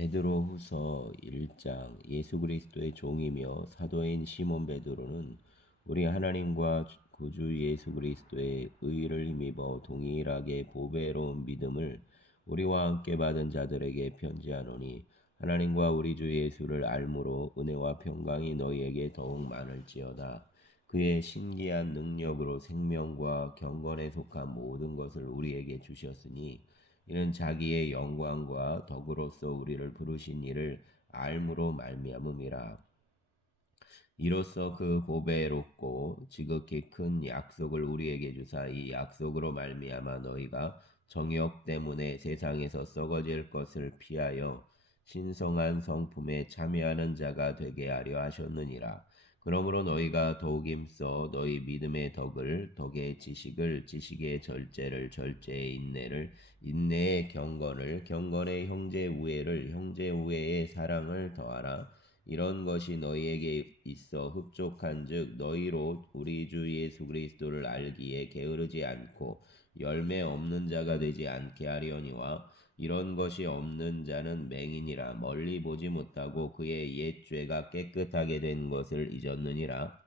베드로후서 1장. 예수 그리스도의 종이며 사도인 시몬 베드로는 우리 하나님과 구주 예수 그리스도의 의를 힘입어 동일하게 보배로운 믿음을 우리와 함께 받은 자들에게 편지하노니, 하나님과 우리 주 예수를 알므로 은혜와 평강이 너희에게 더욱 많을지어다. 그의 신기한 능력으로 생명과 경건에 속한 모든 것을 우리에게 주셨으니, 이는 자기의 영광과 덕으로서 우리를 부르신 이를 알므로 말미암음이라. 이로써 그 보배롭고 지극히 큰 약속을 우리에게 주사 이 약속으로 말미암아 너희가 정욕 때문에 세상에서 썩어질 것을 피하여 신성한 성품에 참여하는 자가 되게 하려 하셨느니라. 그러므로 너희가 더욱 힘써 너희 믿음의 덕을, 덕의 지식을, 지식의 절제를, 절제의 인내를, 인내의 경건을, 경건의 형제 우애를, 형제 우애의 사랑을 더하라. 이런 것이 너희에게 있어 흡족한즉 너희로 우리 주 예수 그리스도를 알기에 게으르지 않고 열매 없는 자가 되지 않게 하려니와, 이런 것이 없는 자는 맹인이라 멀리 보지 못하고 그의 옛 죄가 깨끗하게 된 것을 잊었느니라.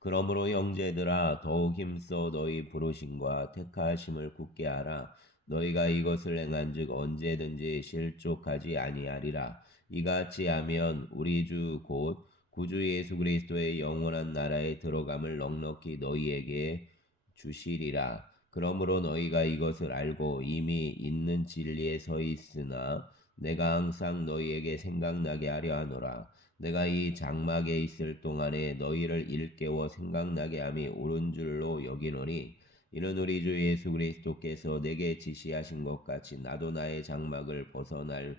그러므로 형제들아, 더욱 힘써 너희 부르심과 택하심을 굳게 하라. 너희가 이것을 행한즉 언제든지 실족하지 아니하리라. 이같이 하면 우리 주 곧 구주 예수 그리스도의 영원한 나라에 들어감을 넉넉히 너희에게 주시리라. 그러므로 너희가 이것을 알고 이미 있는 진리에 서 있으나 내가 항상 너희에게 생각나게 하려 하노라. 내가 이 장막에 있을 동안에 너희를 일깨워 생각나게 함이 옳은 줄로 여기노니, 이는 우리 주 예수 그리스도께서 내게 지시하신 것 같이 나도 나의 장막을 벗어날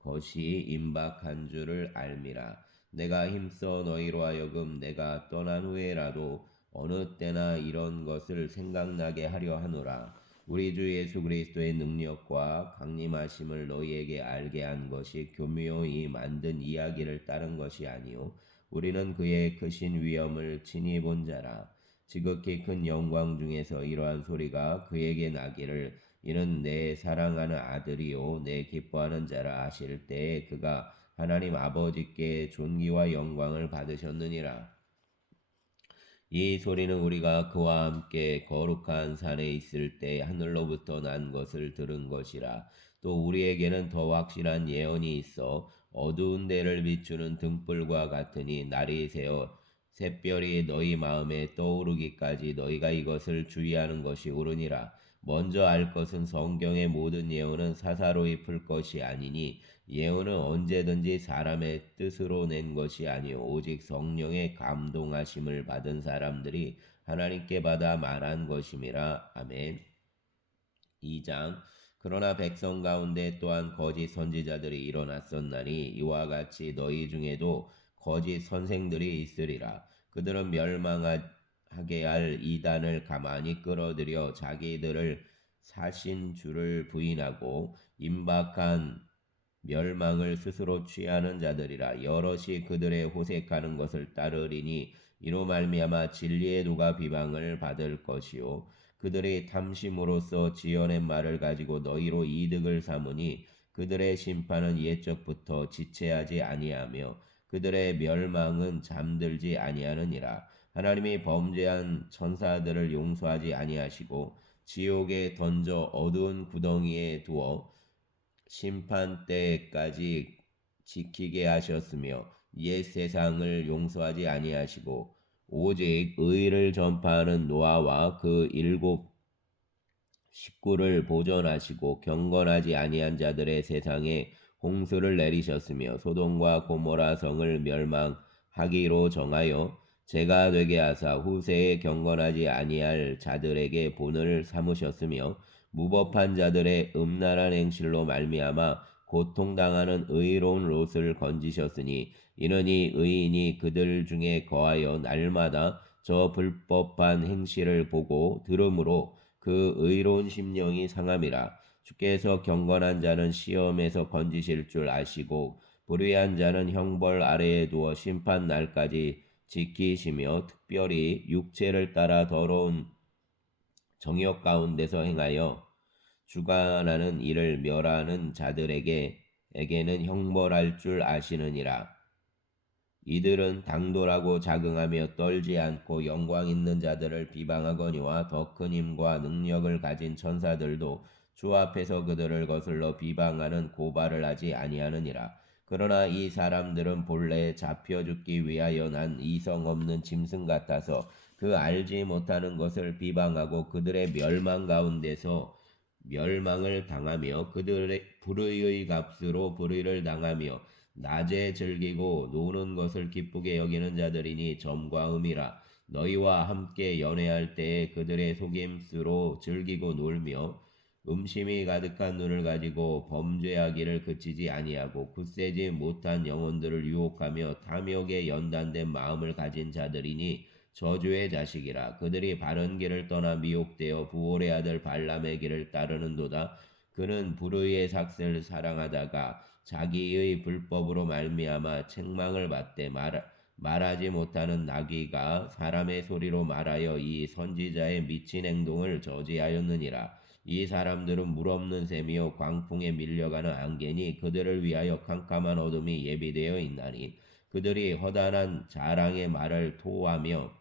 것이 임박한 줄을 알미라. 내가 힘써 너희로 하여금 내가 떠난 후에라도 어느 때나 이런 것을 생각나게 하려 하노라. 우리 주 예수 그리스도의 능력과 강림하심을 너희에게 알게 한 것이 교묘히 만든 이야기를 따른 것이 아니요 우리는 그의 크신 위엄을 친히 본 자라. 지극히 큰 영광 중에서 이러한 소리가 그에게 나기를, 이는 내 사랑하는 아들이요 내 기뻐하는 자라 하실 때에 그가 하나님 아버지께 존귀와 영광을 받으셨느니라. 이 소리는 우리가 그와 함께 거룩한 산에 있을 때 하늘로부터 난 것을 들은 것이라. 또 우리에게는 더 확실한 예언이 있어 어두운 데를 비추는 등불과 같으니, 날이 새어 샛별이 너희 마음에 떠오르기까지 너희가 이것을 주의하는 것이 옳으니라. 먼저 알 것은 성경의 모든 예언은 사사로이 풀 것이 아니니, 예언은 언제든지 사람의 뜻으로 낸 것이 아니요 오직 성령의 감동하심을 받은 사람들이 하나님께 받아 말한 것임이라. 아멘. 2장. 그러나 백성 가운데 또한 거짓 선지자들이 일어났었나니, 이와 같이 너희 중에도 거짓 선생들이 있으리라. 그들은 멸망하게 할 이단을 가만히 끌어들여 자기들을 사신 주를 부인하고 임박한 멸망을 스스로 취하는 자들이라. 여럿이 그들의 호색하는 것을 따르리니, 이로 말미암아 진리의 누가 비방을 받을 것이요 그들의 탐심으로써 지어낸 말을 가지고 너희로 이득을 삼으니, 그들의 심판은 옛적부터 지체하지 아니하며 그들의 멸망은 잠들지 아니하느니라. 하나님이 범죄한 천사들을 용서하지 아니하시고 지옥에 던져 어두운 구덩이에 두어 심판 때까지 지키게 하셨으며, 옛 세상을 용서하지 아니하시고 오직 의를 전파하는 노아와 그 일곱 식구를 보존하시고 경건하지 아니한 자들의 세상에 홍수를 내리셨으며, 소돔과 고모라 성을 멸망하기로 정하여 재가 되게 하사 후세에 경건하지 아니할 자들에게 본을 삼으셨으며, 무법한 자들의 음란한 행실로 말미암아 고통당하는 의로운 롯을 건지셨으니, 이는 이 의인이 그들 중에 거하여 날마다 저 불법한 행실을 보고 들으므로 그 의로운 심령이 상함이라. 주께서 경건한 자는 시험에서 건지실 줄 아시고 불의한 자는 형벌 아래에 두어 심판 날까지 지키시며, 특별히 육체를 따라 더러운 정욕 가운데서 행하여 주관하는 이를 멸하는 자들에게 에게는 형벌할 줄 아시느니라. 이들은 당돌하고 자긍하며 떨지 않고 영광 있는 자들을 비방하거니와 더 큰 힘과 능력을 가진 천사들도 주 앞에서 그들을 거슬러 비방하는 고발을 하지 아니하느니라. 그러나 이 사람들은 본래 잡혀 죽기 위하여 난 이성 없는 짐승 같아서 그 알지 못하는 것을 비방하고 그들의 멸망 가운데서 멸망을 당하며 그들의 불의의 값으로 불의를 당하며 낮에 즐기고 노는 것을 기쁘게 여기는 자들이니 점과 음이라. 너희와 함께 연애할 때에 그들의 속임수로 즐기고 놀며 음심이 가득한 눈을 가지고 범죄하기를 그치지 아니하고 굳세지 못한 영혼들을 유혹하며 탐욕에 연단된 마음을 가진 자들이니 저주의 자식이라. 그들이 바른 길을 떠나 미혹되어 부올의 아들 발람의 길을 따르는도다. 그는 불의의 삭슬을 사랑하다가 자기의 불법으로 말미암아 책망을 받되 말하지 못하는 나귀가 사람의 소리로 말하여 이 선지자의 미친 행동을 저지하였느니라. 이 사람들은 물 없는 샘이요 광풍에 밀려가는 안개니 그들을 위하여 캄캄한 어둠이 예비되어 있나니 그들이 허다한 자랑의 말을 토하며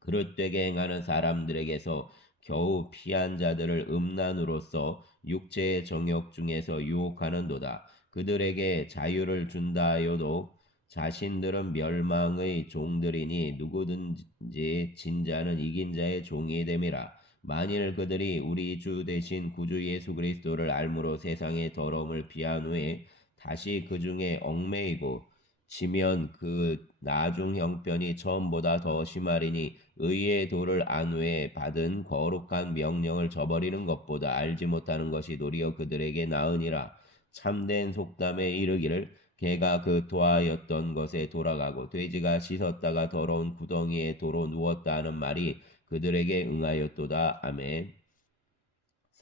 그릇되게 행하는 사람들에게서 겨우 피한 자들을 음란으로써 육체의 정욕 중에서 유혹하는도다. 그들에게 자유를 준다 하여도 자신들은 멸망의 종들이니 누구든지 진 자는 이긴 자의 종이 됨이라. 만일 그들이 우리 주 대신 구주 예수 그리스도를 알므로 세상의 더러움을 피한 후에 다시 그 중에 얽매이고 지면 그 나중 형편이 처음보다 더 심하리니 의의 도를 안 후에 받은 거룩한 명령을 저버리는 것보다 알지 못하는 것이 도리어 그들에게 나으니라. 참된 속담에 이르기를 개가 그 토하였던 것에 돌아가고 돼지가 씻었다가 더러운 구덩이에 도로 누웠다 하는 말이 그들에게 응하였도다. 아멘.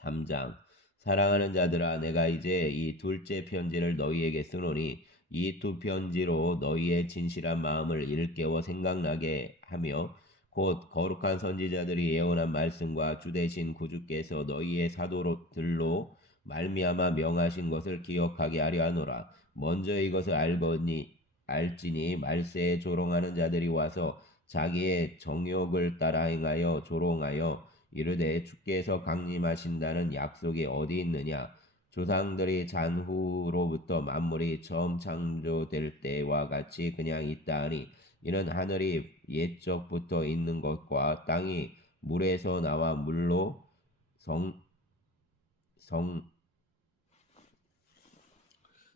3장. 사랑하는 자들아, 내가 이제 이 둘째 편지를 너희에게 쓰노니 이 두 편지로 너희의 진실한 마음을 일깨워 생각나게 하며 곧 거룩한 선지자들이 예언한 말씀과 주 대신 구주께서 너희의 사도들로 말미암아 명하신 것을 기억하게 하려 하노라. 먼저 이것을 알지니 말세에 조롱하는 자들이 와서 자기의 정욕을 따라 행하여 조롱하여 이르되 주께서 강림하신다는 약속이 어디 있느냐? 조상들이 잔후로부터 만물이 처음 창조될 때와 같이 그냥 있다 하니 이는 하늘이 옛적부터 있는 것과 땅이 물에서 나와 물로 성, 성,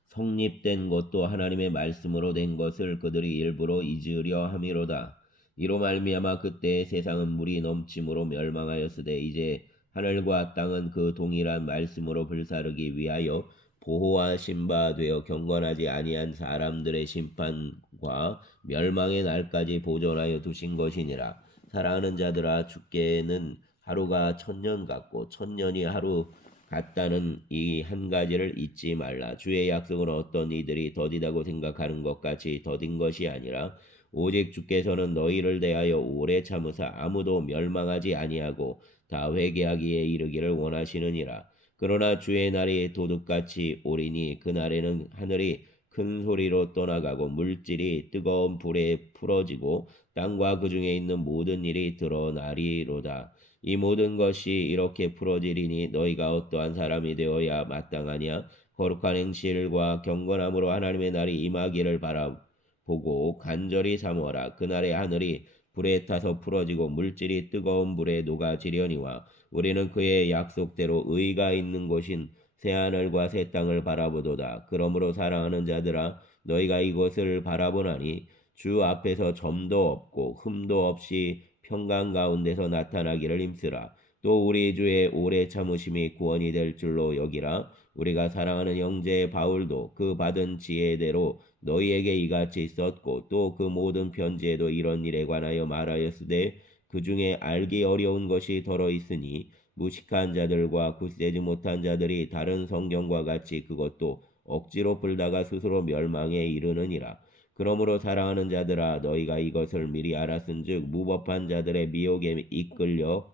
성립된 것도 하나님의 말씀으로 된 것을 그들이 일부러 잊으려 함이로다. 이로 말미암아 그때의 세상은 물이 넘침으로 멸망하였으되 이제 하늘과 땅은 그 동일한 말씀으로 불사르기 위하여 보호하신 바 되어 경건하지 아니한 사람들의 심판과 멸망의 날까지 보존하여 두신 것이니라. 사랑하는 자들아, 주께는 하루가 천년 같고 천년이 하루 같다는 이 한 가지를 잊지 말라. 주의 약속은 어떤 이들이 더디다고 생각하는 것 같이 더딘 것이 아니라 오직 주께서는 너희를 대하여 오래 참으사 아무도 멸망하지 아니하고 다 회개하기에 이르기를 원하시느니라. 그러나 주의 날이 도둑같이 오리니 그날에는 하늘이 큰 소리로 떠나가고 물질이 뜨거운 불에 풀어지고 땅과 그 중에 있는 모든 일이 드러나리로다. 이 모든 것이 이렇게 풀어지리니 너희가 어떠한 사람이 되어야 마땅하냐? 거룩한 행실과 경건함으로 하나님의 날이 임하기를 바라보고 간절히 사모하라. 그날의 하늘이 불에 타서 풀어지고 물질이 뜨거운 불에 녹아지려니와 우리는 그의 약속대로 의가 있는 곳인 새하늘과 새 땅을 바라보도다. 그러므로 사랑하는 자들아, 너희가 이것을 바라보나니 주 앞에서 점도 없고 흠도 없이 평강 가운데서 나타나기를 힘쓰라. 또 우리 주의 오래 참으심이 구원이 될 줄로 여기라. 우리가 사랑하는 형제 바울도 그 받은 지혜대로 너희에게 이같이 썼고 또 그 모든 편지에도 이런 일에 관하여 말하였으되 그 중에 알기 어려운 것이 더러 있으니 무식한 자들과 굳세지 못한 자들이 다른 성경과 같이 그것도 억지로 풀다가 스스로 멸망에 이르느니라. 그러므로 사랑하는 자들아, 너희가 이것을 미리 알았은즉 무법한 자들의 미혹에 이끌려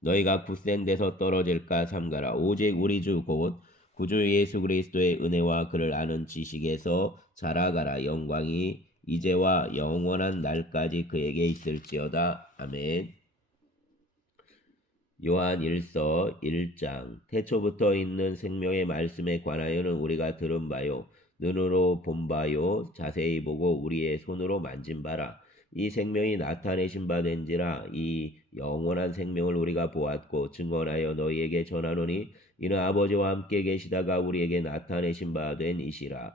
너희가 굳센 데서 떨어질까 삼가라. 오직 우리 주 곧 구주 예수 그리스도의 은혜와 그를 아는 지식에서 자라가라. 영광이 이제와 영원한 날까지 그에게 있을지어다. 아멘. 요한 1서 1장. 태초부터 있는 생명의 말씀에 관하여는 우리가 들은 바요 눈으로 본 바요 자세히 보고 우리의 손으로 만진 바라. 이 생명이 나타내신 바 된지라. 이 영원한 생명을 우리가 보았고 증언하여 너희에게 전하노니 이는 아버지와 함께 계시다가 우리에게 나타내신 바 된 이시라.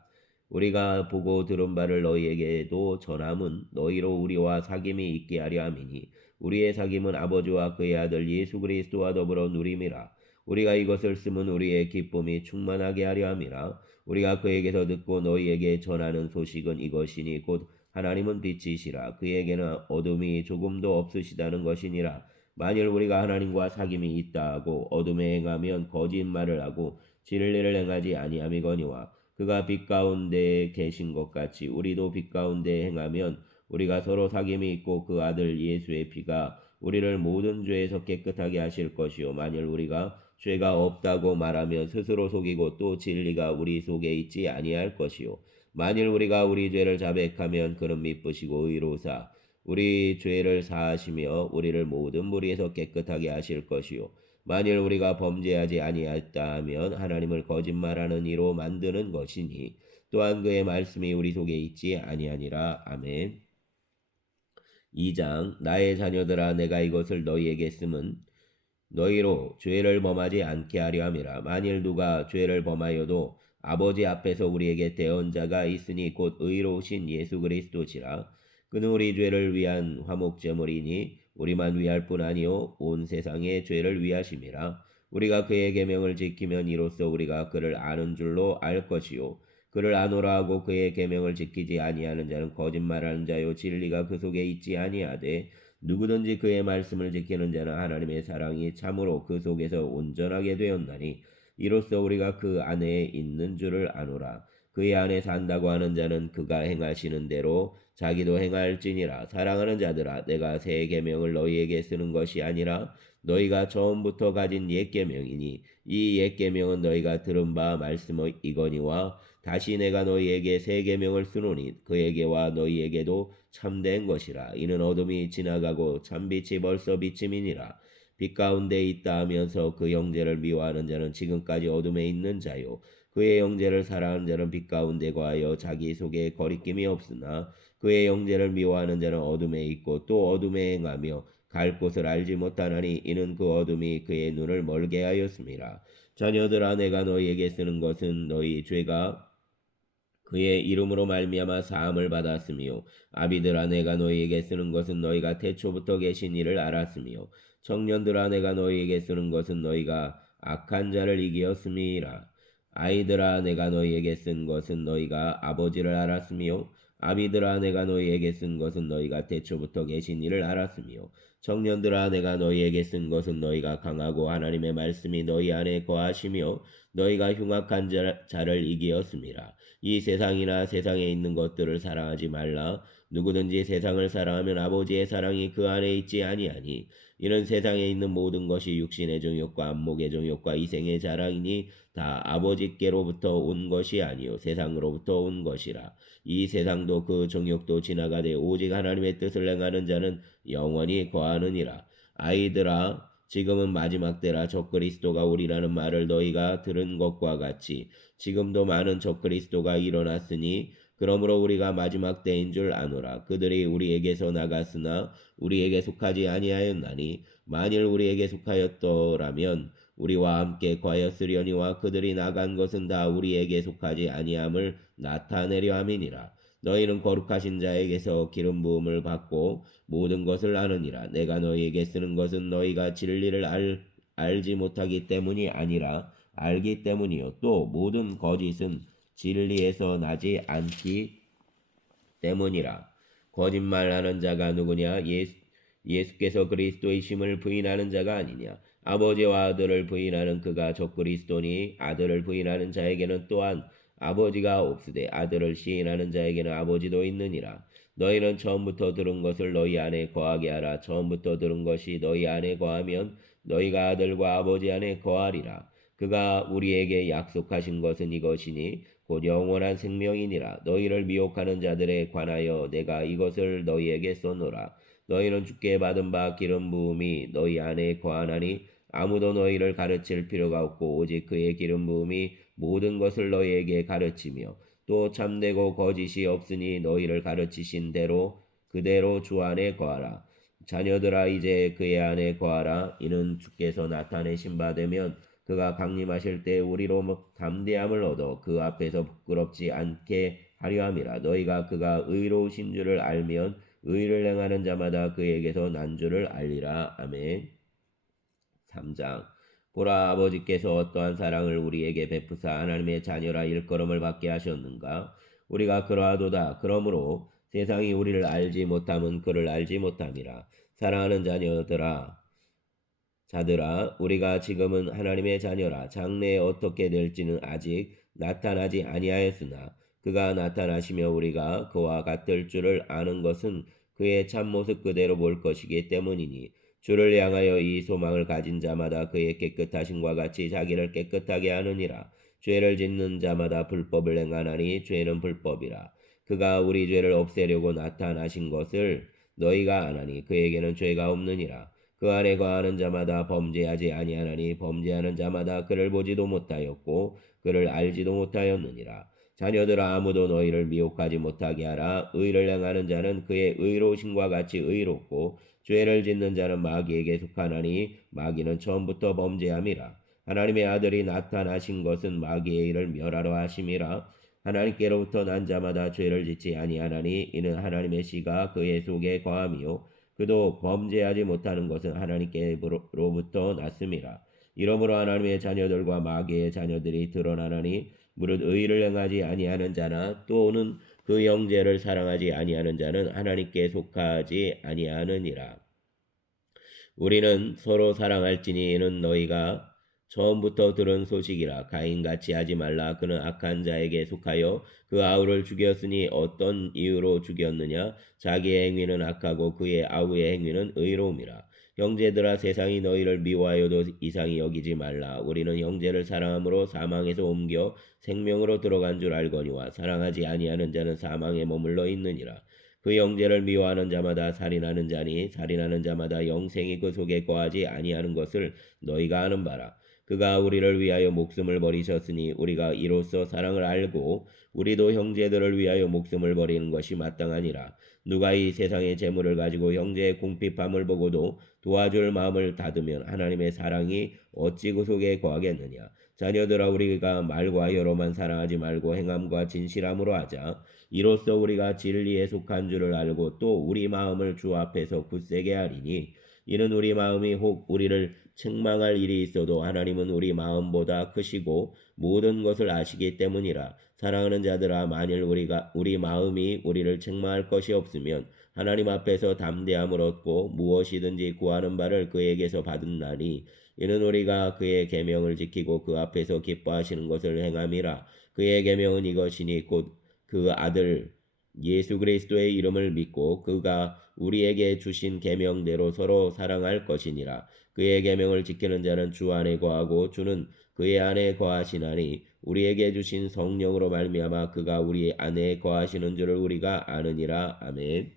우리가 보고 들은 바를 너희에게도 전함은 너희로 우리와 사귐이 있게 하려 함이니 우리의 사귐은 아버지와 그의 아들 예수 그리스도와 더불어 누림이라. 우리가 이것을 쓰면 우리의 기쁨이 충만하게 하려 함이라. 우리가 그에게서 듣고 너희에게 전하는 소식은 이것이니 곧 하나님은 빛이시라. 그에게는 어둠이 조금도 없으시다는 것이니라. 만일 우리가 하나님과 사귐이 있다 하고 어둠에 행하면 거짓말을 하고 진리를 행하지 아니함이거니와 그가 빛 가운데 계신 것 같이 우리도 빛 가운데 행하면 우리가 서로 사귐이 있고 그 아들 예수의 피가 우리를 모든 죄에서 깨끗하게 하실 것이요 만일 우리가 죄가 없다고 말하면 스스로 속이고 또 진리가 우리 속에 있지 아니할 것이요 만일 우리가 우리 죄를 자백하면 그는 미쁘시고 의로사 우리 죄를 사하시며 우리를 모든 무리에서 깨끗하게 하실 것이요 만일 우리가 범죄하지 아니하였다 하면 하나님을 거짓말하는 이로 만드는 것이니 또한 그의 말씀이 우리 속에 있지 아니하니라. 아멘. 2장. 나의 자녀들아 내가 이것을 너희에게 쓰면 너희로 죄를 범하지 않게 하려 함이라. 만일 누가 죄를 범하여도 아버지 앞에서 우리에게 대언자가 있으니 곧 의로우신 예수 그리스도시라. 그는 우리 죄를 위한 화목제물이니 우리만 위할 뿐 아니요 온 세상의 죄를 위하심이라. 우리가 그의 계명을 지키면 이로써 우리가 그를 아는 줄로 알 것이요 그를 아노라 하고 그의 계명을 지키지 아니하는 자는 거짓말하는 자요 진리가 그 속에 있지 아니하되 누구든지 그의 말씀을 지키는 자는 하나님의 사랑이 참으로 그 속에서 온전하게 되었나니 이로써 우리가 그 안에 있는 줄을 아노라. 그의 안에 산다고 하는 자는 그가 행하시는 대로 자기도 행할지니라. 사랑하는 자들아 내가 새 계명을 너희에게 쓰는 것이 아니라 너희가 처음부터 가진 옛 계명이니 이 옛 계명은 너희가 들은 바 말씀이거니와 다시 내가 너희에게 새 계명을 쓰노니 그에게와 너희에게도 참된 것이라. 이는 어둠이 지나가고 참빛이 벌써 비침이니라. 빛 가운데 있다 하면서 그 형제를 미워하는 자는 지금까지 어둠에 있는 자요 그의 형제를 사랑하는 자는 빛 가운데 거하여 자기 속에 거리낌이 없으나 그의 형제를 미워하는 자는 어둠에 있고 또 어둠에 행하며 갈 곳을 알지 못하나니 이는 그 어둠이 그의 눈을 멀게 하였습니다. 자녀들아 내가 너희에게 쓰는 것은 너희 죄가 그의 이름으로 말미암아 사함을 받았으며 아비들아 내가 너희에게 쓰는 것은 너희가 태초부터 계신 이를 알았으며 청년들아 내가 너희에게 쓰는 것은 너희가 악한 자를 이기었음이라. 아이들아 내가 너희에게 쓴 것은 너희가 아버지를 알았으며 아비들아 내가 너희에게 쓴 것은 너희가 태초부터 계신 이를 알았으며 청년들아 내가 너희에게 쓴 것은 너희가 강하고 하나님의 말씀이 너희 안에 거하시며 너희가 흉악한 자를 이기었음이라. 이 세상이나 세상에 있는 것들을 사랑하지 말라. 누구든지 세상을 사랑하면 아버지의 사랑이 그 안에 있지 아니하니 이는 세상에 있는 모든 것이 육신의 정욕과 안목의 정욕과 이생의 자랑이니 다 아버지께로부터 온 것이 아니요 세상으로부터 온 것이라. 이 세상도 그 정욕도 지나가되 오직 하나님의 뜻을 행하는 자는 영원히 거하느니라. 아이들아 지금은 마지막 때라. 적그리스도가 오리라는 말을 너희가 들은 것과 같이 지금도 많은 적그리스도가 일어났으니 그러므로 우리가 마지막 때인 줄 아노라. 그들이 우리에게서 나갔으나 우리에게 속하지 아니하였나니 만일 우리에게 속하였더라면 우리와 함께 거하였으려니와 그들이 나간 것은 다 우리에게 속하지 아니함을 나타내려 함이니라. 너희는 거룩하신 자에게서 기름 부음을 받고 모든 것을 아느니라. 내가 너희에게 쓰는 것은 너희가 진리를 알지 못하기 때문이 아니라 알기 때문이요 또 모든 거짓은 진리에서 나지 않기 때문이라. 거짓말하는 자가 누구냐? 예수께서 그리스도이심을 부인하는 자가 아니냐? 아버지와 아들을 부인하는 그가 적그리스도니 아들을 부인하는 자에게는 또한 아버지가 없으되 아들을 시인하는 자에게는 아버지도 있느니라. 너희는 처음부터 들은 것을 너희 안에 거하게 하라. 처음부터 들은 것이 너희 안에 거하면 너희가 아들과 아버지 안에 거하리라. 그가 우리에게 약속하신 것은 이것이니 곧 영원한 생명이니라. 너희를 미혹하는 자들에 관하여 내가 이것을 너희에게 써노라. 너희는 주께 받은 바 기름 부음이 너희 안에 거하나니 아무도 너희를 가르칠 필요가 없고 오직 그의 기름 부음이 모든 것을 너희에게 가르치며 또 참되고 거짓이 없으니 너희를 가르치신 대로 그대로 주 안에 거하라. 자녀들아 이제 그의 안에 거하라. 이는 주께서 나타내신 바 되면 그가 강림하실 때 우리로 담대함을 얻어 그 앞에서 부끄럽지 않게 하려 함이라. 너희가 그가 의로우신 줄을 알면 의를 행하는 자마다 그에게서 난 줄을 알리라. 아멘. 3장. 보라, 아버지께서 어떠한 사랑을 우리에게 베푸사 하나님의 자녀라 일컬음을 받게 하셨는가. 우리가 그러하도다. 그러므로 세상이 우리를 알지 못함은 그를 알지 못함이라. 사랑하는 자들아, 우리가 지금은 하나님의 자녀라. 장래에 어떻게 될지는 아직 나타나지 아니하였으나 그가 나타나시며 우리가 그와 같을 줄을 아는 것은 그의 참모습 그대로 볼 것이기 때문이니 주를 향하여 이 소망을 가진 자마다 그의 깨끗하심과 같이 자기를 깨끗하게 하느니라. 죄를 짓는 자마다 불법을 행하나니 죄는 불법이라. 그가 우리 죄를 없애려고 나타나신 것을 너희가 아나니 그에게는 죄가 없느니라. 그 안에 거하는 자마다 범죄하지 아니하나니 범죄하는 자마다 그를 보지도 못하였고 그를 알지도 못하였느니라. 자녀들아 아무도 너희를 미혹하지 못하게 하라. 의를 행하는 자는 그의 의로우심과 같이 의롭고 죄를 짓는 자는 마귀에게 속하나니 마귀는 처음부터 범죄함이라. 하나님의 아들이 나타나신 것은 마귀의 일을 멸하러 하심이라. 하나님께로부터 난 자마다 죄를 짓지 아니하나니 이는 하나님의 씨가 그의 속에 거함이요 그도 범죄하지 못하는 것은 하나님께로부터 났음이라. 이러므로 하나님의 자녀들과 마귀의 자녀들이 드러나나니 무릇 의를 행하지 아니하는 자나 또는 그 형제를 사랑하지 아니하는 자는 하나님께 속하지 아니하느니라. 우리는 서로 사랑할지니 이는 너희가 처음부터 들은 소식이라. 가인같이 하지 말라. 그는 악한 자에게 속하여 그 아우를 죽였으니 어떤 이유로 죽였느냐. 자기의 행위는 악하고 그의 아우의 행위는 의로움이라. 형제들아 세상이 너희를 미워하여도 이상히 여기지 말라. 우리는 형제를 사랑함으로 사망에서 옮겨 생명으로 들어간 줄 알거니와 사랑하지 아니하는 자는 사망에 머물러 있느니라. 그 형제를 미워하는 자마다 살인하는 자니 살인하는 자마다 영생이 그 속에 거하지 아니하는 것을 너희가 아는 바라. 그가 우리를 위하여 목숨을 버리셨으니 우리가 이로써 사랑을 알고 우리도 형제들을 위하여 목숨을 버리는 것이 마땅하니라. 누가 이 세상의 재물을 가지고 형제의 궁핍함을 보고도 도와줄 마음을 닫으면 하나님의 사랑이 어찌 그 속에 거하겠느냐. 자녀들아 우리가 말과 혀로만 사랑하지 말고 행함과 진실함으로 하자. 이로써 우리가 진리에 속한 줄을 알고 또 우리 마음을 주 앞에서 굳세게 하리니 이는 우리 마음이 혹 우리를 책망할 일이 있어도 하나님은 우리 마음보다 크시고 모든 것을 아시기 때문이라. 사랑하는 자들아 만일 우리 마음이 우리를 책망할 것이 없으면 하나님 앞에서 담대함을 얻고 무엇이든지 구하는 바를 그에게서 받은나니 이는 우리가 그의 계명을 지키고 그 앞에서 기뻐하시는 것을 행함이라. 그의 계명은 이것이니 곧 그 아들 예수 그리스도의 이름을 믿고 그가 우리에게 주신 계명대로 서로 사랑할 것이니라. 그의 계명을 지키는 자는 주 안에 거하고 주는 그의 안에 거하시나니 우리에게 주신 성령으로 말미암아 그가 우리 안에 거하시는 줄을 우리가 아느니라. 아멘.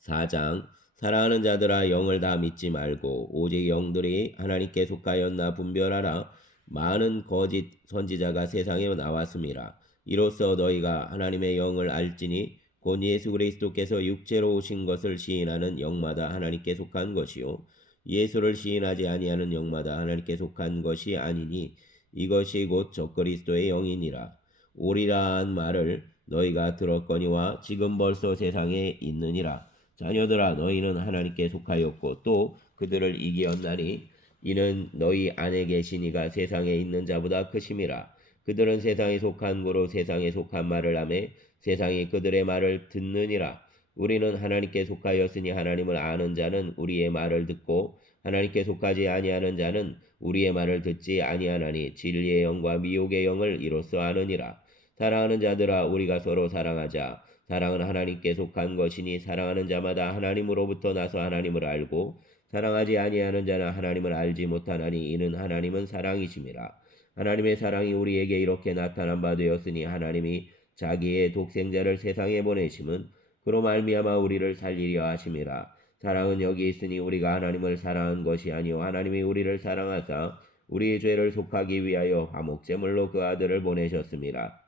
4장. 사랑하는 자들아 영을 다 믿지 말고 오직 영들이 하나님께 속하였나 분별하라. 많은 거짓 선지자가 세상에 나왔음이라. 이로써 너희가 하나님의 영을 알지니 곧 예수 그리스도께서 육체로 오신 것을 시인하는 영마다 하나님께 속한 것이요 예수를 시인하지 아니하는 영마다 하나님께 속한 것이 아니니 이것이 곧 적그리스도의 영이니라. 오리라 한 말을 너희가 들었거니와 지금 벌써 세상에 있느니라. 자녀들아 너희는 하나님께 속하였고 또 그들을 이기었나니 이는 너희 안에 계신 이가 세상에 있는 자보다 크심이라. 그들은 세상에 속한 고로 세상에 속한 말을 하매 세상이 그들의 말을 듣느니라. 우리는 하나님께 속하였으니 하나님을 아는 자는 우리의 말을 듣고 하나님께 속하지 아니하는 자는 우리의 말을 듣지 아니하나니 진리의 영과 미혹의 영을 이로써 아느니라. 사랑하는 자들아 우리가 서로 사랑하자. 사랑은 하나님께 속한 것이니 사랑하는 자마다 하나님으로부터 나서 하나님을 알고 사랑하지 아니하는 자는 하나님을 알지 못하나니 이는 하나님은 사랑이심이라. 하나님의 사랑이 우리에게 이렇게 나타난 바 되었으니 하나님이 자기의 독생자를 세상에 보내심은 그로 말미암아 우리를 살리려 하심이라. 사랑은 여기 있으니 우리가 하나님을 사랑한 것이 아니요 하나님이 우리를 사랑하사 우리의 죄를 속하기 위하여 화목제물로 그 아들을 보내셨습니다.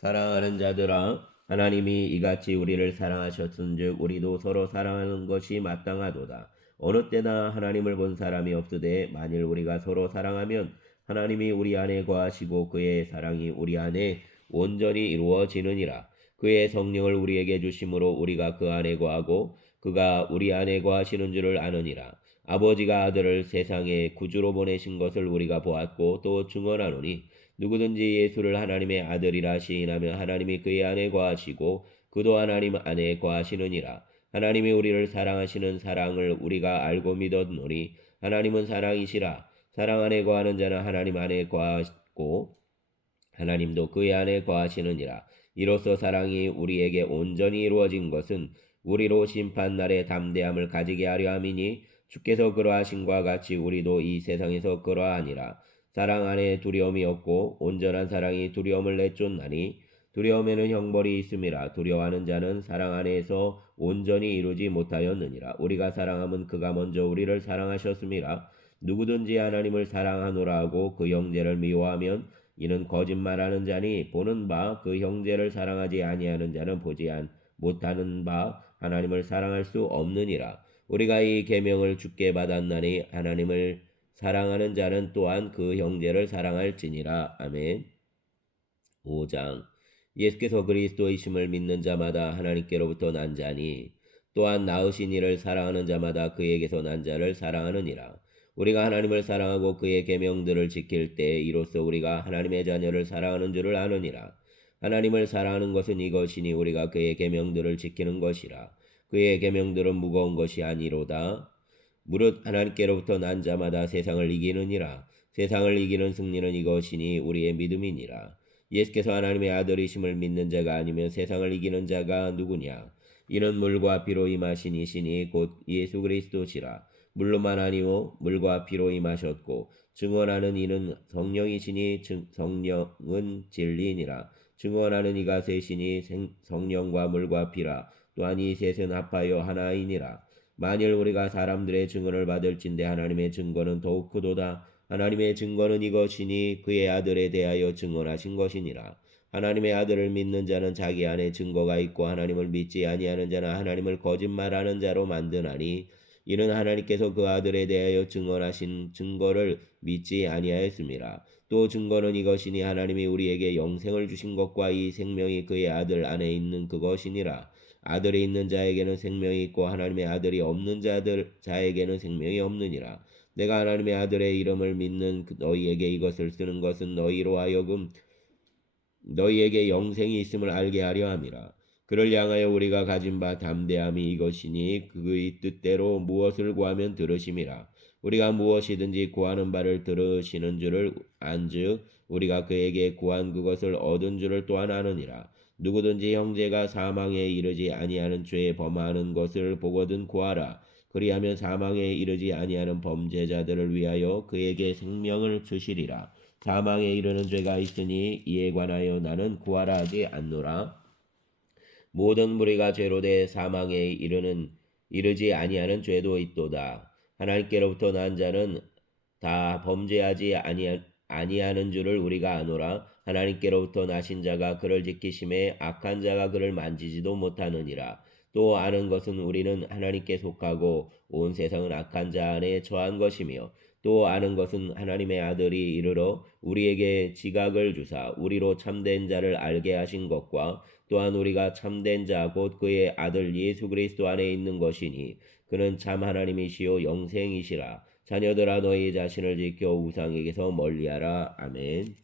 사랑하는 자들아, 하나님이 이같이 우리를 사랑하셨은즉 우리도 서로 사랑하는 것이 마땅하도다. 어느 때나 하나님을 본 사람이 없으되 만일 우리가 서로 사랑하면 하나님이 우리 안에 거하시고 그의 사랑이 우리 안에 온전히 이루어지느니라. 그의 성령을 우리에게 주심으로 우리가 그 안에 거하고 그가 우리 안에 거하시는 줄을 아느니라. 아버지가 아들을 세상에 구주로 보내신 것을 우리가 보았고 또 증언하노니 누구든지 예수를 하나님의 아들이라 시인하면 하나님이 그의 안에 거하시고 그도 하나님 안에 거하시느니라. 하나님이 우리를 사랑하시는 사랑을 우리가 알고 믿었노니 하나님은 사랑이시라. 사랑 안에 거하는 자는 하나님 안에 거하고 하나님도 그의 안에 거하시느니라. 이로써 사랑이 우리에게 온전히 이루어진 것은 우리로 심판날에 담대함을 가지게 하려 함이니 주께서 그러하신과 같이 우리도 이 세상에서 그러하니라. 사랑 안에 두려움이 없고 온전한 사랑이 두려움을 내쫓나니 두려움에는 형벌이 있음이라. 두려워하는 자는 사랑 안에서 온전히 이루지 못하였느니라. 우리가 사랑함은 그가 먼저 우리를 사랑하셨음이라. 누구든지 하나님을 사랑하노라 하고 그 형제를 미워하면 이는 거짓말하는 자니 보는 바 그 형제를 사랑하지 아니하는 자는 보지 못하는 바 하나님을 사랑할 수 없느니라. 우리가 이 계명을 주께 받았나니 하나님을 사랑하는 자는 또한 그 형제를 사랑할지니라. 아멘. 5장. 예수께서 그리스도이심을 믿는 자마다 하나님께로부터 난 자니 또한 낳으신 이를 사랑하는 자마다 그에게서 난 자를 사랑하느니라. 우리가 하나님을 사랑하고 그의 계명들을 지킬 때 이로써 우리가 하나님의 자녀를 사랑하는 줄을 아느니라. 하나님을 사랑하는 것은 이것이니 우리가 그의 계명들을 지키는 것이라. 그의 계명들은 무거운 것이 아니로다. 무릇 하나님께로부터 난 자마다 세상을 이기느니라. 세상을 이기는 승리는 이것이니 우리의 믿음이니라. 예수께서 하나님의 아들이심을 믿는 자가 아니면 세상을 이기는 자가 누구냐? 이는 물과 피로 임하신 이시니 곧 예수 그리스도시라. 물로만 아니오 물과 피로 임하셨고 증언하는 이는 성령이시니 성령은 진리니라. 증언하는 이가 셋이니 성령과 물과 피라. 또한 이 셋은 합하여 하나이니라. 만일 우리가 사람들의 증언을 받을진대 하나님의 증거는 더욱 크도다. 하나님의 증거는 이것이니 그의 아들에 대하여 증언하신 것이니라. 하나님의 아들을 믿는 자는 자기 안에 증거가 있고 하나님을 믿지 아니하는 자는 하나님을 거짓말하는 자로 만드나니 이는 하나님께서 그 아들에 대하여 증언하신 증거를 믿지 아니하였습니다. 또 증거는 이것이니 하나님이 우리에게 영생을 주신 것과 이 생명이 그의 아들 안에 있는 그것이니라. 아들이 있는 자에게는 생명이 있고 하나님의 아들이 없는 자에게는 생명이 없느니라. 내가 하나님의 아들의 이름을 믿는 너희에게 이것을 쓰는 것은 너희로 하여금 너희에게 영생이 있음을 알게 하려 함이라. 그를 향하여 우리가 가진 바 담대함이 이것이니 그의 뜻대로 무엇을 구하면 들으심이라. 우리가 무엇이든지 구하는 바를 들으시는 줄을 안즉 우리가 그에게 구한 그것을 얻은 줄을 또한 아느니라. 누구든지 형제가 사망에 이르지 아니하는 죄에 범하는 것을 보거든 구하라. 그리하면 사망에 이르지 아니하는 범죄자들을 위하여 그에게 생명을 주시리라. 사망에 이르는 죄가 있으니 이에 관하여 나는 구하라 하지 않노라. 모든 무리가 죄로 돼 사망에 이르지 아니하는 죄도 있도다. 하나님께로부터 난 자는 다 범죄하지 아니하는 줄을 우리가 아노라. 하나님께로부터 나신 자가 그를 지키심에 악한 자가 그를 만지지도 못하느니라. 또 아는 것은 우리는 하나님께 속하고 온 세상은 악한 자 안에 처한 것이며 또 아는 것은 하나님의 아들이 이르러 우리에게 지각을 주사 우리로 참된 자를 알게 하신 것과 또한 우리가 참된 자 곧 그의 아들 예수 그리스도 안에 있는 것이니 그는 참 하나님이시요 영생이시라. 자녀들아 너희 자신을 지켜 우상에게서 멀리하라. 아멘.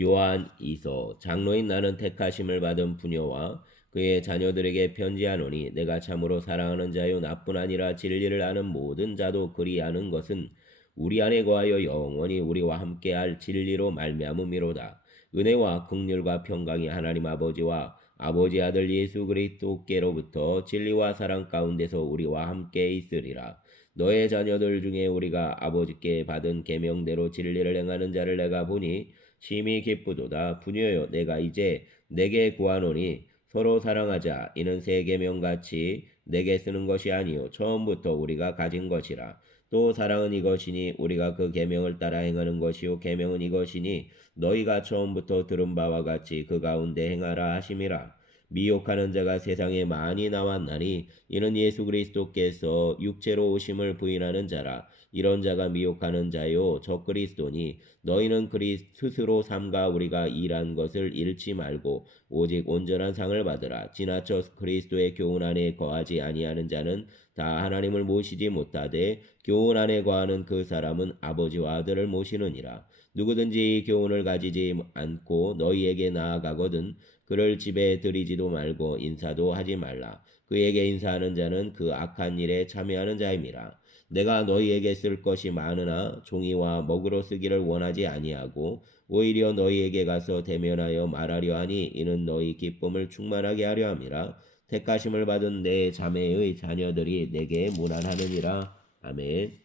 요한 2서. 장로인 나는 택하심을 받은 부녀와 그의 자녀들에게 편지하노니 내가 참으로 사랑하는 자요 나뿐 아니라 진리를 아는 모든 자도 그리하는 것은 우리 안에 거하여 영원히 우리와 함께할 진리로 말미암음이로다. 은혜와 긍휼과 평강이 하나님 아버지와 아버지 아들 예수 그리스도께로부터 진리와 사랑 가운데서 우리와 함께 있으리라. 너의 자녀들 중에 우리가 아버지께 받은 계명대로 진리를 행하는 자를 내가 보니 심히 기쁘도다. 부녀여, 내가 이제 내게 구하노니 서로 사랑하자. 이는 새 계명같이 내게 쓰는 것이 아니요 처음부터 우리가 가진 것이라. 또 사랑은 이것이니 우리가 그 계명을 따라 행하는 것이요 계명은 이것이니 너희가 처음부터 들은 바와 같이 그 가운데 행하라 하심이라. 미혹하는 자가 세상에 많이 나왔나니 이는 예수 그리스도께서 육체로 오심을 부인하는 자라. 이런 자가 미혹하는 자요 적 그리스도니 너희는 스스로 삼가 우리가 일한 것을 잃지 말고 오직 온전한 상을 받으라. 지나쳐 그리스도의 교훈 안에 거하지 아니하는 자는 다 하나님을 모시지 못하되 교훈 안에 거하는 그 사람은 아버지와 아들을 모시느니라. 누구든지 이 교훈을 가지지 않고 너희에게 나아가거든 그를 집에 들이지도 말고 인사도 하지 말라. 그에게 인사하는 자는 그 악한 일에 참여하는 자임이라. 내가 너희에게 쓸 것이 많으나 종이와 먹으로 쓰기를 원하지 아니하고 오히려 너희에게 가서 대면하여 말하려 하니 이는 너희 기쁨을 충만하게 하려 함이라. 택하심을 받은 내 자매의 자녀들이 내게 문안하느니라. 아멘.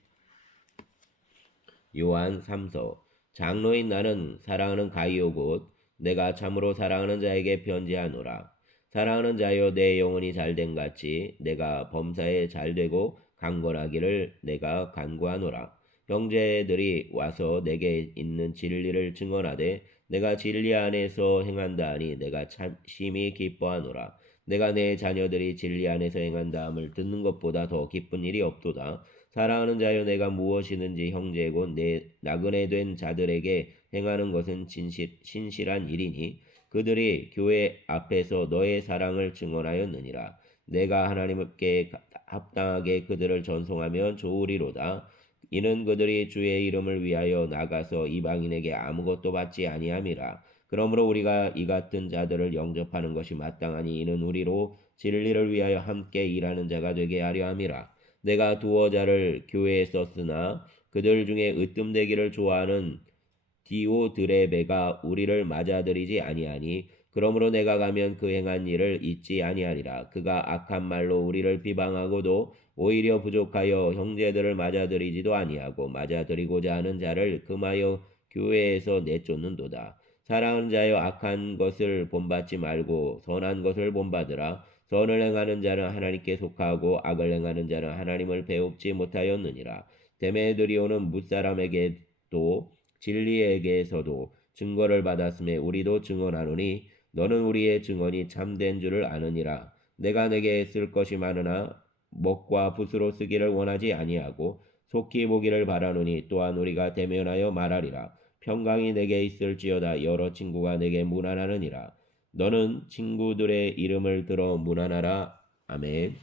요한 3서. 장로인 나는 사랑하는 가이오 곧 내가 참으로 사랑하는 자에게 편지하노라. 사랑하는 자여, 내 영혼이 잘된 같이 내가 범사에 잘되고 강건하기를 내가 간구하노라. 형제들이 와서 내게 있는 진리를 증언하되 내가 진리 안에서 행한다 하니 내가 참 심히 기뻐하노라. 내가 내 자녀들이 진리 안에서 행한다함을 듣는 것보다 더 기쁜 일이 없도다. 사랑하는 자여, 내가 무엇이든지 형제 곧 내 나그네 된 자들에게 행하는 것은 신실한 일이니 그들이 교회 앞에서 너의 사랑을 증언하였느니라. 내가 하나님께 합당하게 그들을 전송하면 좋으리로다. 이는 그들이 주의 이름을 위하여 나가서 이방인에게 아무것도 받지 아니함이라. 그러므로 우리가 이 같은 자들을 영접하는 것이 마땅하니 이는 우리로 진리를 위하여 함께 일하는 자가 되게 하려 함이라. 내가 두어 자를 교회에 썼으나 그들 중에 으뜸되기를 좋아하는 디오드레베가 우리를 맞아들이지 아니하니 그러므로 내가 가면 그 행한 일을 잊지 아니하리라. 그가 악한 말로 우리를 비방하고도 오히려 부족하여 형제들을 맞아들이지도 아니하고 맞아들이고자 하는 자를 금하여 교회에서 내쫓는도다. 사랑하는 자여, 악한 것을 본받지 말고 선한 것을 본받으라. 선을 행하는 자는 하나님께 속하고 악을 행하는 자는 하나님을 배웁지 못하였느니라. 데메드리오는 무사람에게도 진리에게서도 증거를 받았음에 우리도 증언하노니 너는 우리의 증언이 참된 줄을 아느니라. 내가 내게 쓸 것이 많으나 먹과 붓으로 쓰기를 원하지 아니하고 속히 보기를 바라노니 또한 우리가 대면하여 말하리라. 평강이 내게 있을지어다. 여러 친구가 내게 문안하느니라. 너는 친구들의 이름을 들어 문안하라. 아멘.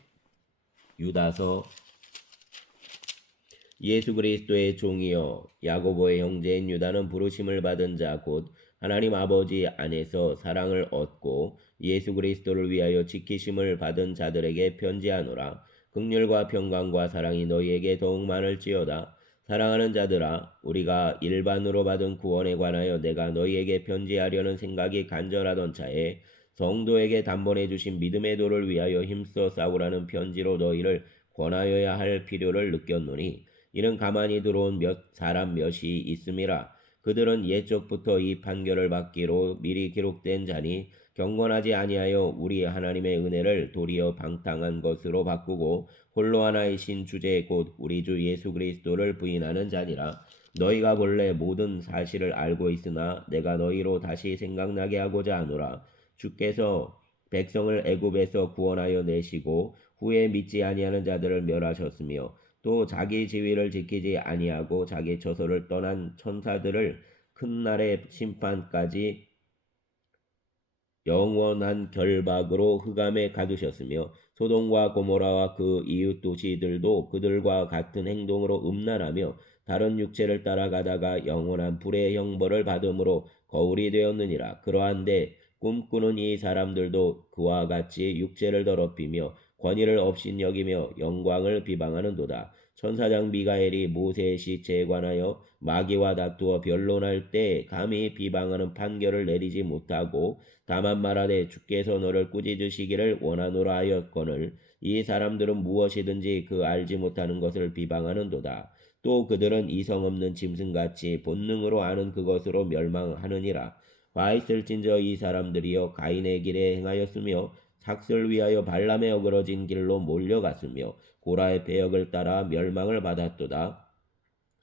유다서. 예수 그리스도의 종이여 야고보의 형제인 유다는 부르심을 받은 자 곧 하나님 아버지 안에서 사랑을 얻고 예수 그리스도를 위하여 지키심을 받은 자들에게 편지하노라. 긍휼과 평강과 사랑이 너희에게 더욱 많을지어다. 사랑하는 자들아, 우리가 일반으로 받은 구원에 관하여 내가 너희에게 편지하려는 생각이 간절하던 차에 성도에게 단번에 주신 믿음의 도를 위하여 힘써 싸우라는 편지로 너희를 권하여야 할 필요를 느꼈노니 이는 가만히 들어온 사람 몇이 있음이라. 그들은 옛적부터 이 판결을 받기로 미리 기록된 자니 경건하지 아니하여 우리 하나님의 은혜를 도리어 방탕한 것으로 바꾸고 홀로 하나이신 주제 곧 우리 주 예수 그리스도를 부인하는 자니라. 너희가 본래 모든 사실을 알고 있으나 내가 너희로 다시 생각나게 하고자 하노라. 주께서 백성을 애굽에서 구원하여 내시고 후에 믿지 아니하는 자들을 멸하셨으며 또 자기 지위를 지키지 아니하고 자기 처소를 떠난 천사들을 큰 날의 심판까지 영원한 결박으로 흑암에 가두셨으며 소돔과 고모라와 그 이웃 도시들도 그들과 같은 행동으로 음란하며 다른 육체를 따라가다가 영원한 불의 형벌을 받음으로 거울이 되었느니라. 그러한데 꿈꾸는 이 사람들도 그와 같이 육체를 더럽히며 권위를 업신여기며 영광을 비방하는도다. 천사장 미가엘이 모세의 시체에 관하여 마귀와 다투어 변론할 때 감히 비방하는 판결을 내리지 못하고 다만 말하되 주께서 너를 꾸짖으시기를 원하노라 하였거늘 이 사람들은 무엇이든지 그 알지 못하는 것을 비방하는도다. 또 그들은 이성 없는 짐승같이 본능으로 아는 그것으로 멸망하느니라. 와 있을진저 이 사람들이여 가인의 길에 행하였으며 삭슬 위하여 발람의 어그러진 길로 몰려갔으며 고라의 배역을 따라 멸망을 받았도다.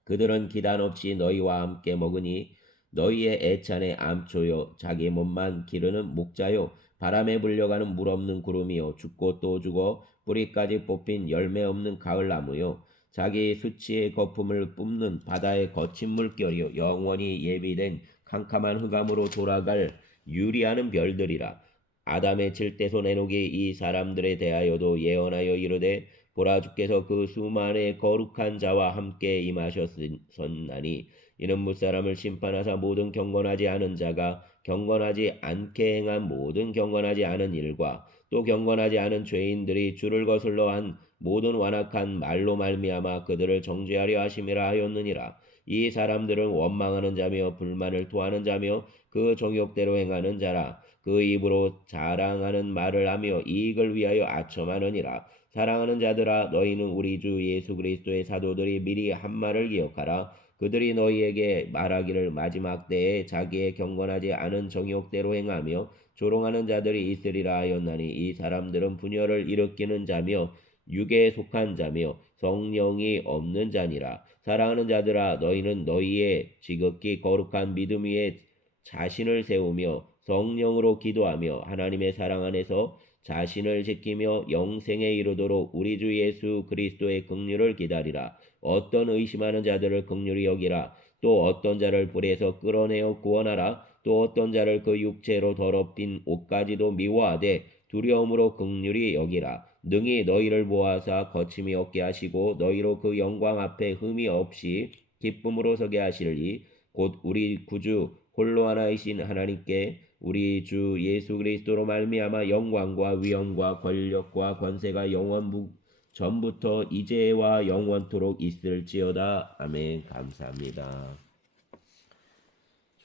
그들은 기단 없이 너희와 함께 먹으니 너희의 애찬의 암초요 자기 몸만 기르는 목자요 바람에 불려가는 물 없는 구름이요 죽고 또 죽어 뿌리까지 뽑힌 열매 없는 가을나무요 자기 수치의 거품을 뿜는 바다의 거친 물결이요 영원히 예비된 캄캄한 흑암으로 돌아갈 유리하는 별들이라. 아담의 칠대손 에녹이 이 사람들에 대하여도 예언하여 이르되 보라 주께서 그 수만의 거룩한 자와 함께 임하셨었나니 이는 무사람을 심판하사 모든 경건하지 않은 자가 경건하지 않게 행한 모든 경건하지 않은 일과 또 경건하지 않은 죄인들이 주를 거슬러 한 모든 완악한 말로 말미암아 그들을 정죄하려 하심이라 하였느니라. 이 사람들은 원망하는 자며 불만을 토하는 자며 그 정욕대로 행하는 자라. 그 입으로 자랑하는 말을 하며 이익을 위하여 아첨하느니라. 사랑하는 자들아 너희는 우리 주 예수 그리스도의 사도들이 미리 한 말을 기억하라. 그들이 너희에게 말하기를 마지막 때에 자기의 경건하지 않은 정욕대로 행하며 조롱하는 자들이 있으리라 하였나니 이 사람들은 분열을 일으키는 자며 육에 속한 자며 성령이 없는 자니라. 사랑하는 자들아 너희는 너희의 지극히 거룩한 믿음 위에 자신을 세우며 성령으로 기도하며 하나님의 사랑 안에서 자신을 지키며 영생에 이르도록 우리 주 예수 그리스도의 긍휼을 기다리라. 어떤 의심하는 자들을 긍휼히 여기라. 또 어떤 자를 불에서 끌어내어 구원하라. 또 어떤 자를 그 육체로 더럽힌 옷까지도 미워하되 두려움으로 긍휼히 여기라. 능히 너희를 모아사 거침이 없게 하시고 너희로 그 영광 앞에 흠이 없이 기쁨으로 서게 하시리니 곧 우리 구주 홀로 하나이신 하나님께 우리 주 예수 그리스도로 말미암아 영광과 위엄과 권력과 권세가 영원 전부터 이제와 영원토록 있을지어다. 아멘. 감사합니다.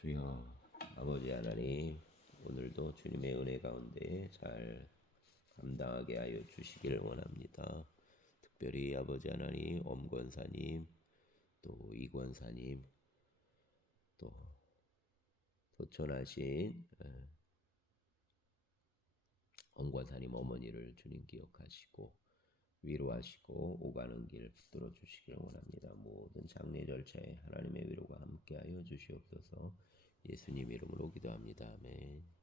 주여 아버지 하나님 오늘도 주님의 은혜 가운데 잘 감당하게 하여 주시기를 원합니다. 특별히 아버지 하나님 엄권사님 또 이권사님 또 소천하신 엄권사님 어머니를 주님 기억하시고 위로하시고 오가는 길 붙들어 주시기를 원합니다. 모든 장례 절차에 하나님의 위로가 함께하여 주시옵소서. 예수님 이름으로 기도합니다. 아멘.